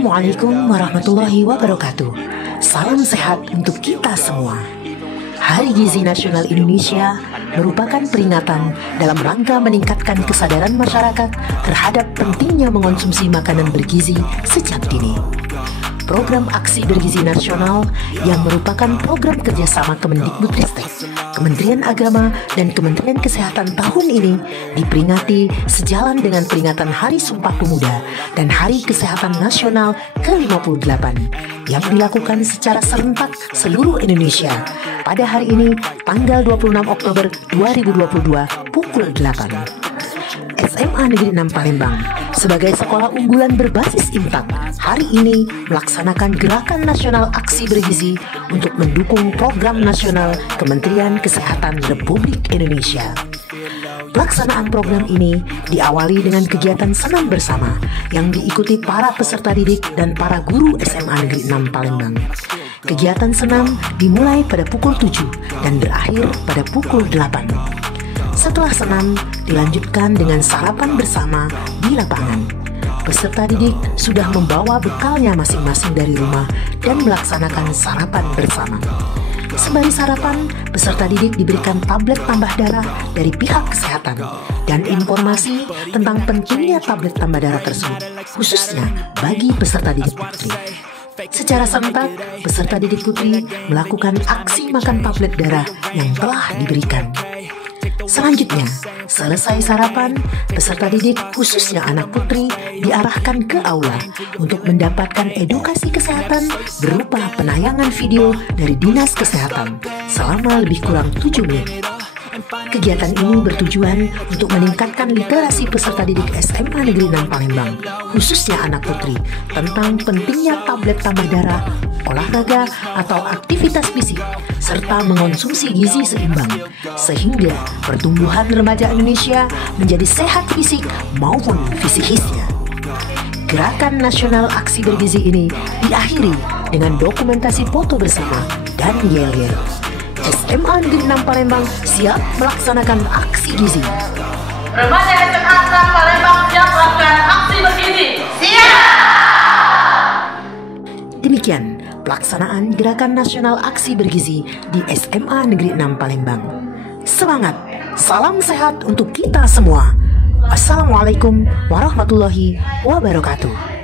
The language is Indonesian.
Assalamualaikum warahmatullahi wabarakatuh. Salam sehat untuk kita semua. Hari Gizi Nasional Indonesia merupakan peringatan dalam rangka meningkatkan kesadaran masyarakat terhadap pentingnya mengonsumsi makanan bergizi sejak dini. Program Aksi Bergizi Nasional yang merupakan program kerjasama Kemendikbudristek, Kementerian Agama, dan Kementerian Kesehatan tahun ini diperingati sejalan dengan peringatan Hari Sumpah Pemuda dan Hari Kesehatan Nasional ke-58 yang dilakukan secara serentak seluruh Indonesia pada hari ini tanggal 26 Oktober 2022 pukul 8. SMA Negeri 6 Palembang sebagai sekolah unggulan berbasis IMTAK hari ini melaksanakan Gerakan Nasional Aksi Bergizi untuk mendukung program nasional Kementerian Kesehatan Republik Indonesia. Pelaksanaan program ini diawali dengan kegiatan senam bersama yang diikuti para peserta didik dan para guru SMA Negeri 6 Palembang. Kegiatan senam dimulai pada pukul 7 dan berakhir pada pukul 8. Setelah senam, dilanjutkan dengan sarapan bersama di lapangan. Peserta didik sudah membawa bekalnya masing-masing dari rumah dan melaksanakan sarapan bersama. Sembari sarapan, peserta didik diberikan tablet tambah darah dari pihak kesehatan dan informasi tentang pentingnya tablet tambah darah tersebut, khususnya bagi peserta didik putri. Secara serentak, peserta didik putri melakukan aksi makan tablet darah yang telah diberikan. Selanjutnya, selesai sarapan, peserta didik khususnya anak putri diarahkan ke aula untuk mendapatkan edukasi kesehatan berupa penayangan video dari Dinas Kesehatan selama lebih kurang 7 menit. Kegiatan ini bertujuan untuk meningkatkan literasi peserta didik SMA Negeri 6 Palembang, khususnya anak putri, tentang pentingnya tablet tambah darah, olahraga atau aktivitas fisik, serta mengonsumsi gizi seimbang, sehingga pertumbuhan remaja Indonesia menjadi sehat fisik maupun fisikisnya. Gerakan Nasional Aksi Bergizi ini diakhiri dengan dokumentasi foto bersama dan yel-yel. SMA Negeri 6 Palembang siap melaksanakan aksi gizi. Remaja SMA 6 Palembang siap melakukan aksi bergizi. Siap! Demikian pelaksanaan Gerakan Nasional Aksi Bergizi di SMA Negeri 6 Palembang. Semangat, salam sehat untuk kita semua. Assalamualaikum warahmatullahi wabarakatuh.